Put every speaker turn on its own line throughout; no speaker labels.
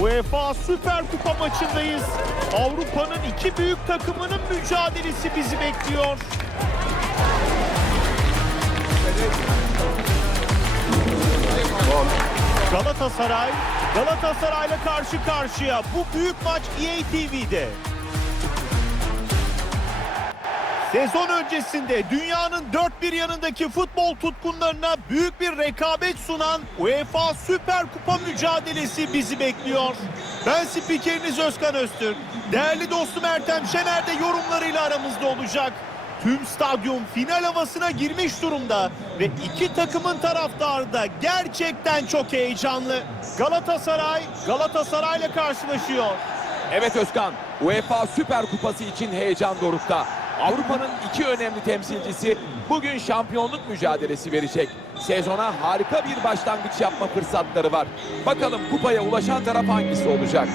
UEFA Süper Kupa maçındayız. Avrupa'nın iki büyük takımının mücadelesi bizi bekliyor. Galatasaray, Galatasaray'la karşı karşıya. Bu büyük maç EA TV'de. Sezon öncesinde dünyanın dört bir yanındaki futbol tutkunlarına büyük bir rekabet sunan UEFA Süper Kupa mücadelesi bizi bekliyor. Ben spikeriniz Özkan Öztürk. Değerli dostum Ertem Şener de yorumlarıyla aramızda olacak. Tüm stadyum final havasına girmiş durumda ve iki takımın taraftarı da gerçekten çok heyecanlı. Galatasaray, Galatasaray'la karşılaşıyor.
Evet Özkan, UEFA Süper Kupası için heyecan dorukta. Avrupa'nın iki önemli temsilcisi bugün şampiyonluk mücadelesi verecek. Sezona harika bir başlangıç yapma fırsatları var. Bakalım kupaya ulaşan taraf hangisi olacak?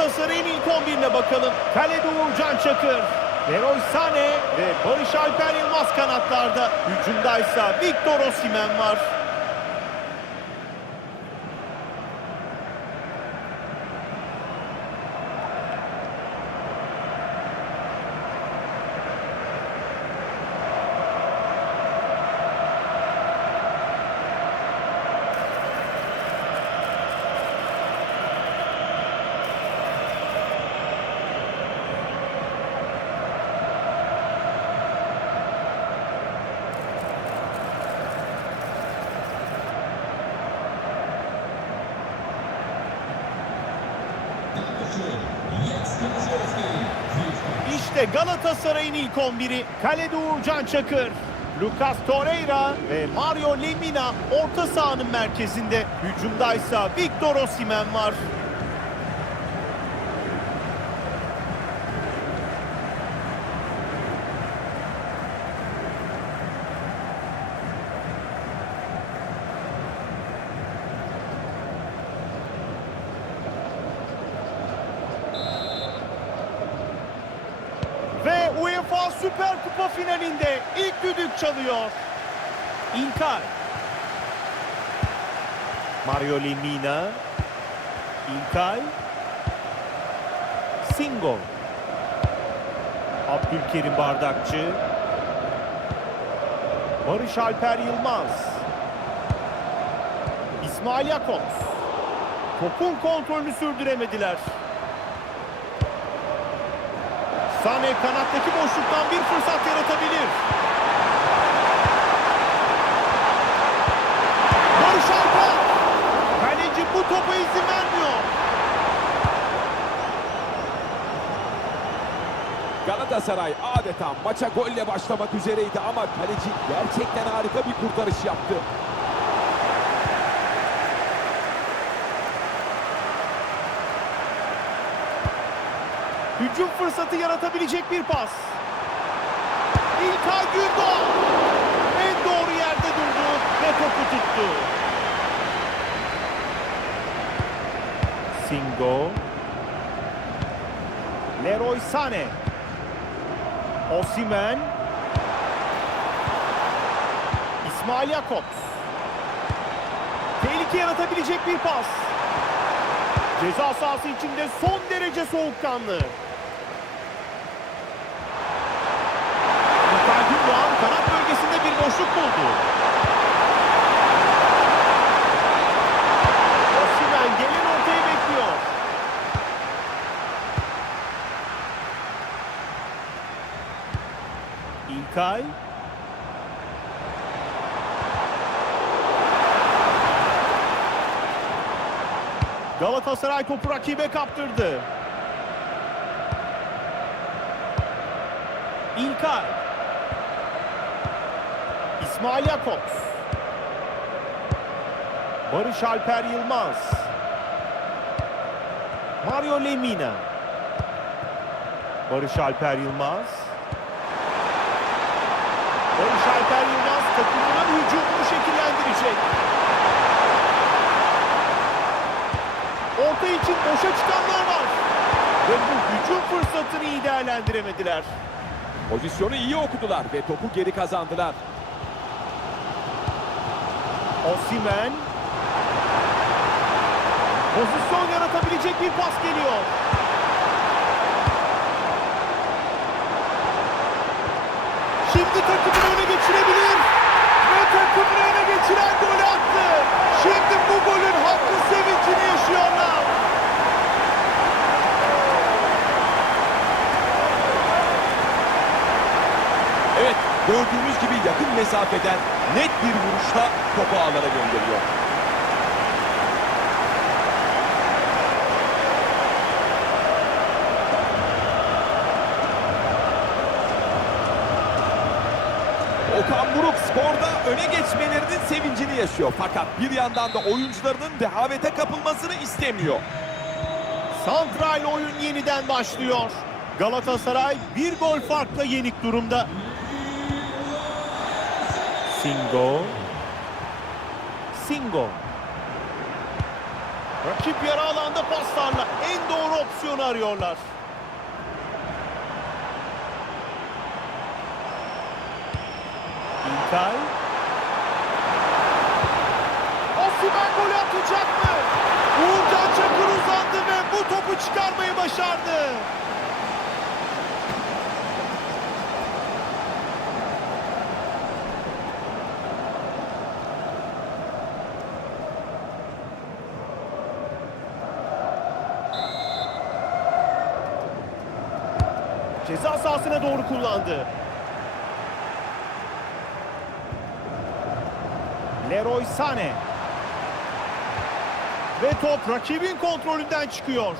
Galatasaray'ın ilk 11'ine bakalım. Kalede Uğurcan Çakır, Leroy Sané ve Barış Alper Yılmaz kanatlarda. Hücumdaysa Victor Osimhen var. İşte Galatasaray'ın ilk 11'i. Kalede Uğurcan Çakır, Lucas Torreira ve Mario Lemina orta sahanın merkezinde. Hücumdaysa Victor Osimhen var. Ve UEFA Süper Kupa finalinde ilk düdük çalıyor. İlkay. Mario Lemina. İlkay. Singo. Abdülkerim Bardakçı. Barış Alper Yılmaz. İsmail Yakos. Topun kontrolünü sürdüremediler. Sane kanattaki boşluktan bir fırsat yaratabilir. Barış Alper. Kaleci bu topa izin vermiyor.
Galatasaray adeta maça golle başlamak üzereydi ama kaleci gerçekten harika bir kurtarış yaptı.
Hücum fırsatı yaratabilecek bir pas. İlkay Gündoğan. En doğru yerde durdu ve topu tuttu. Singo. Leroy Sané. Osimhen. İsmail Jakobs. Tehlike yaratabilecek bir pas. Ceza sahası içinde son derece soğukkanlı. İlkay Gündoğan kanat bölgesinde bir boşluk buldu. Osimhen gelen ortayı bekliyor. İlkay. Galatasaray topu rakibe kaptırdı. İlkay. İsmail Jakobs. Barış Alper Yılmaz. Mario Lemina. Barış Alper Yılmaz. Barış Alper Yılmaz takımının hücumunu şekillendirecek. Orta için boşa çıkanlar var. Ve bu hücum fırsatını iyi değerlendiremediler.
Pozisyonu iyi okudular ve topu geri kazandılar.
Osimen. Pozisyon yaratabilecek bir pas geliyor. Şimdi takımını öne geçirebilir. Ve takımını öne geçiren golü attı. Şimdi bu golün haklı sevincini yaşıyorlar.
Evet gördüğünüz gibi yakın mesafeden net bir vuruşla topu ağlara gönderiyor. Okan Buruk sporda öne geçmelerinin sevincini yaşıyor. Fakat bir yandan da oyuncularının rehavete kapılmasını istemiyor.
Santral oyun yeniden başlıyor. Galatasaray bir gol farkla yenik durumda. Singo. Singo. Rakip yarı alanda paslarla en doğru opsiyonu arıyorlar. İlkay. Osimhen golü atacak mı? Uğurcan Çakır uzandı ve bu topu çıkarmayı başardı. Ceza sahasına doğru kullandı. Leroy Sané. Ve top rakibin kontrolünden çıkıyor.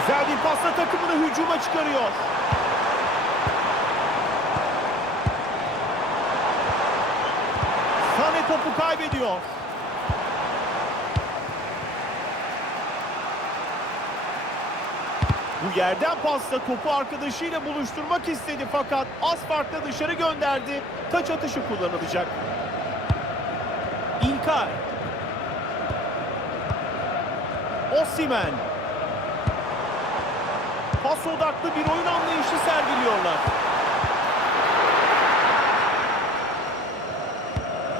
Güzel bir pasla takımını hücuma çıkarıyor. Sané topu kaybediyor. Bu yerden pasla topu arkadaşıyla buluşturmak istedi fakat az farkla dışarı gönderdi. Taç atışı kullanılacak. İlkay. Osimen. Pas odaklı bir oyun anlayışı sergiliyorlar.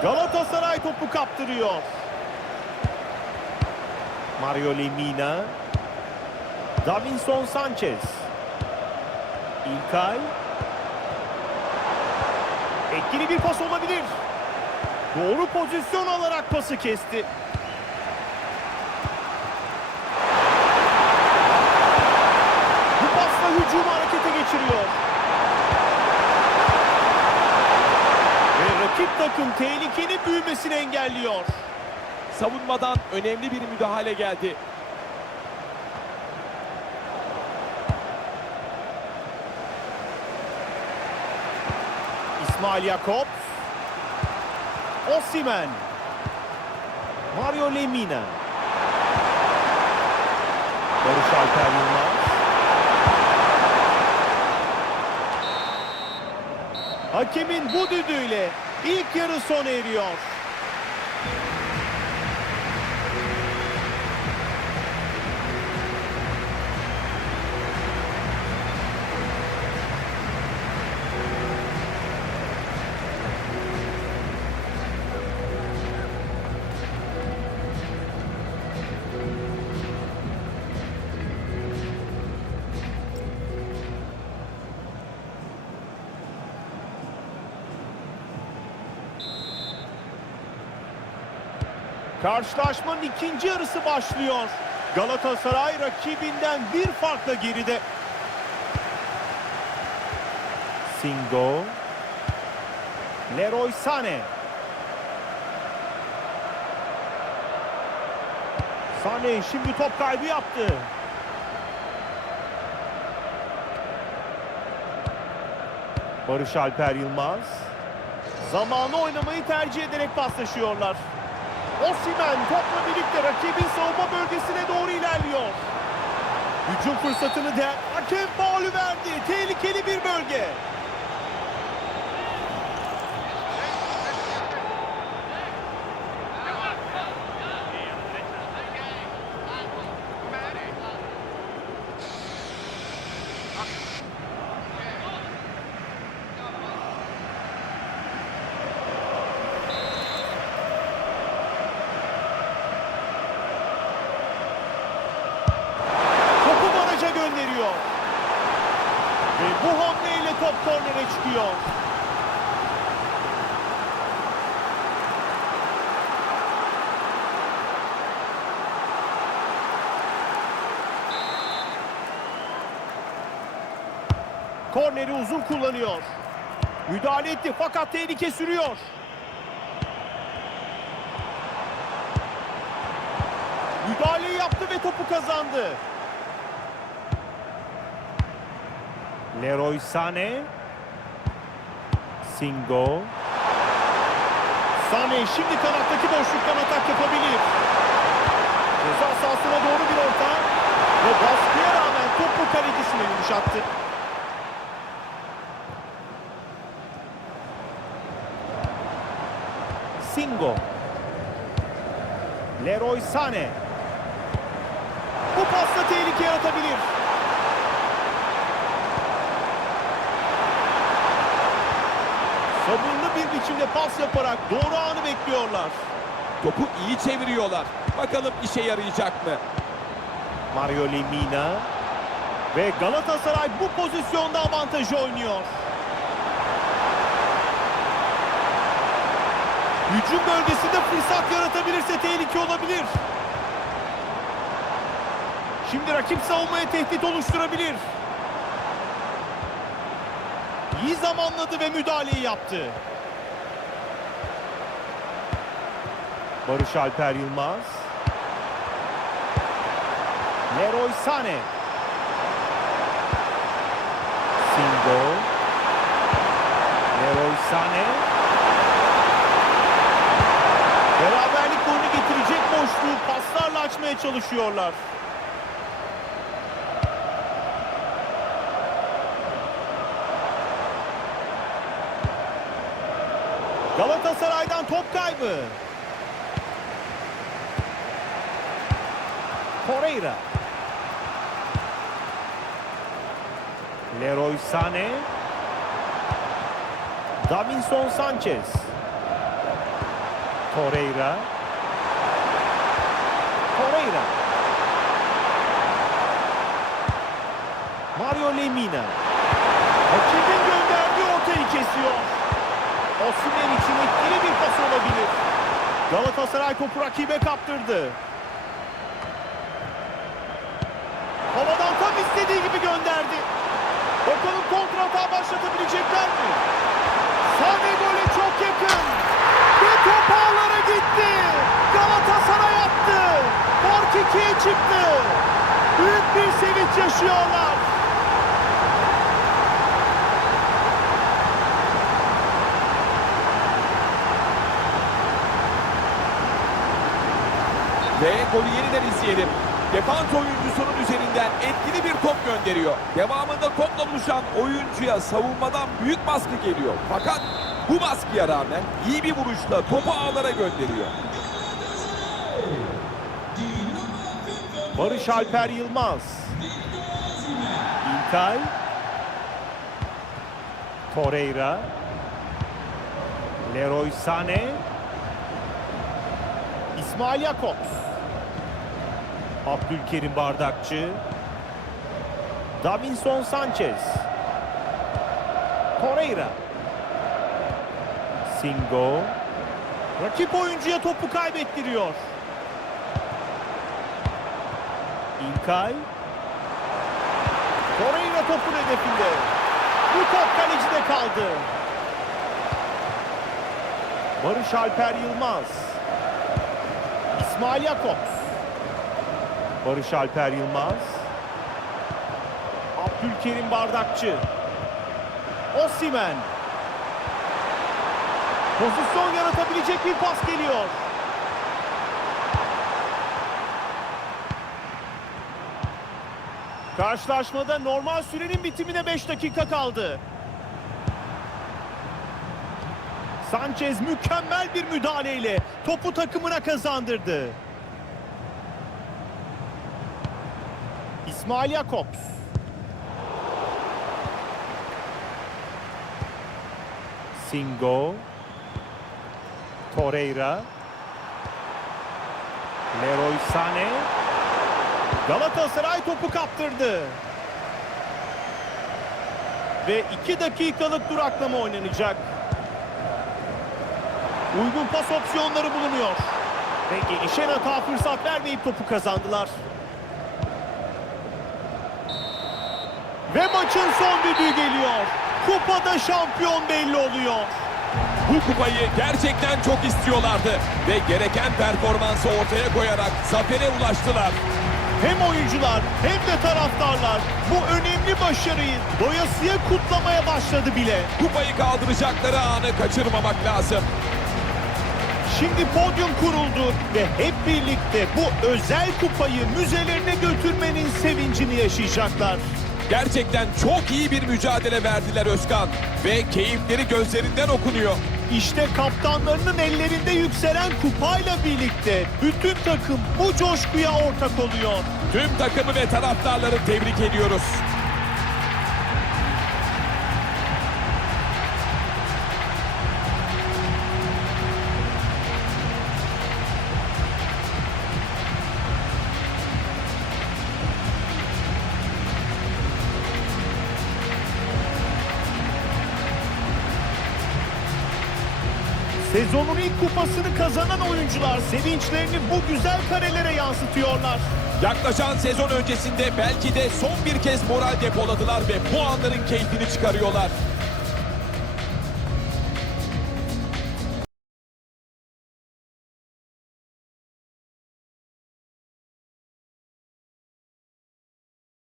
Galatasaray topu kaptırıyor. Mario Lemina. Davinson Sanchez. İlkay. Etkili bir pas olabilir. Doğru pozisyon alarak pası kesti. Bu pasla hücumu harekete geçiriyor. Ve rakip takım tehlikenin büyümesini engelliyor.
Savunmadan önemli bir müdahale geldi.
İsmail Yakup. Osimen. Mario Lemina. Barış Alper Yılmaz. Hakemin bu düdüğüyle ilk yarı sona eriyor. Karşılaşmanın ikinci yarısı başlıyor. Galatasaray rakibinden bir farkla geride. Singo. Leroy Sané. Sané şimdi top kaybı yaptı. Barış Alper Yılmaz. Zamanı oynamayı tercih ederek paslaşıyorlar. Osimhen topla birlikte rakibin savunma bölgesine doğru ilerliyor. Hücum fırsatını da hakem faulü verdi. Tehlikeli bir bölge. Topu baraja gönderiyor. Ve bu hamleyle top kornere çıkıyor. Korneri uzun kullanıyor. Müdahale etti fakat tehlike sürüyor. Müdahaleyi yaptı ve topu kazandı. Leroy Sané. Singo. Sané şimdi kanattaki boşluktan atak yapabilir. Ceza sahasına doğru bir orta. Ve baskıya rağmen topu kalecisine yumuşattı. Singo. Leroy Sané. Bu pasta tehlike yaratabilir. Sabırlı bir biçimde pas yaparak doğru anı bekliyorlar.
Topu iyi çeviriyorlar. Bakalım işe yarayacak mı?
Mario Lemina ve Galatasaray bu pozisyonda avantajı oynuyor. Hücum bölgesinde fırsat yaratabilirse tehlike olabilir. Şimdi rakip savunmaya tehdit oluşturabilir. İyi zamanladı ve müdahaleyi yaptı. Barış Alper Yılmaz. Leroy Sané. Singo. Leroy Sané. Açmaya çalışıyorlar. Galatasaray'dan top kaybı. Torreira. Leroy Sané. Davinson Sanchez. Torreira. Torreira. Mario Lemina. Rakibin gönderdiği ortayı kesiyor. Osimhen için etkili bir pas olabilir. Galatasaray topu rakibe kaptırdı. Havadan tam istediği gibi gönderdi. Bakalım kontrata başlatabilecekler mi? Sane gole ikiye çıktı. Büyük bir sevinç yaşıyorlar.
Ve golü yeniden izleyelim. Defans oyuncusunun üzerinden etkili bir top gönderiyor. Devamında topla buluşan oyuncuya savunmadan büyük baskı geliyor. Fakat bu baskıya rağmen iyi bir vuruşla topu ağlara gönderiyor.
Barış Alper Yılmaz. İlkay. Torreira. Leroy Sané. İsmail Jakobs. Abdülkerim Bardakçı. Davinson Sanchez. Torreira. Singo. Rakip oyuncuya topu kaybettiriyor. İlkay. Torreira topun hedefinde. Bu top kalecide kaldı. Barış Alper Yılmaz. İsmail Jakobs. Barış Alper Yılmaz. Abdülkerim Bardakçı. Osimhen. Pozisyon yaratabilecek bir pas geliyor. Karşılaşmada normal sürenin bitimine 5 dakika kaldı. Sanchez mükemmel bir müdahaleyle topu takımına kazandırdı. İsmail Jakobs. Singo. Torreira. Leroy Sané. Galatasaray topu kaptırdı. Ve 2 dakikalık duraklama oynanacak. Uygun pas opsiyonları bulunuyor. Ve gelişen hata fırsat vermeyip topu kazandılar. Ve maçın son düdüğü geliyor. Kupada şampiyon belli oluyor.
Bu kupayı gerçekten çok istiyorlardı ve gereken performansı ortaya koyarak zafere ulaştılar.
Hem oyuncular hem de taraftarlar bu önemli başarıyı doyasıya kutlamaya başladı bile.
Kupayı kaldıracakları anı kaçırmamak lazım.
Şimdi podyum kuruldu ve hep birlikte bu özel kupayı müzelerine götürmenin sevincini yaşayacaklar.
Gerçekten çok iyi bir mücadele verdiler Özkan ve keyifleri gözlerinden okunuyor.
İşte kaptanlarının ellerinde yükselen kupayla birlikte bütün takım bu coşkuya ortak oluyor.
Tüm takımı ve taraftarları tebrik ediyoruz.
Sezonun ilk kupasını kazanan oyuncular sevinçlerini bu güzel karelere yansıtıyorlar.
Yaklaşan sezon öncesinde belki de son bir kez moral depoladılar ve bu anların keyfini çıkarıyorlar.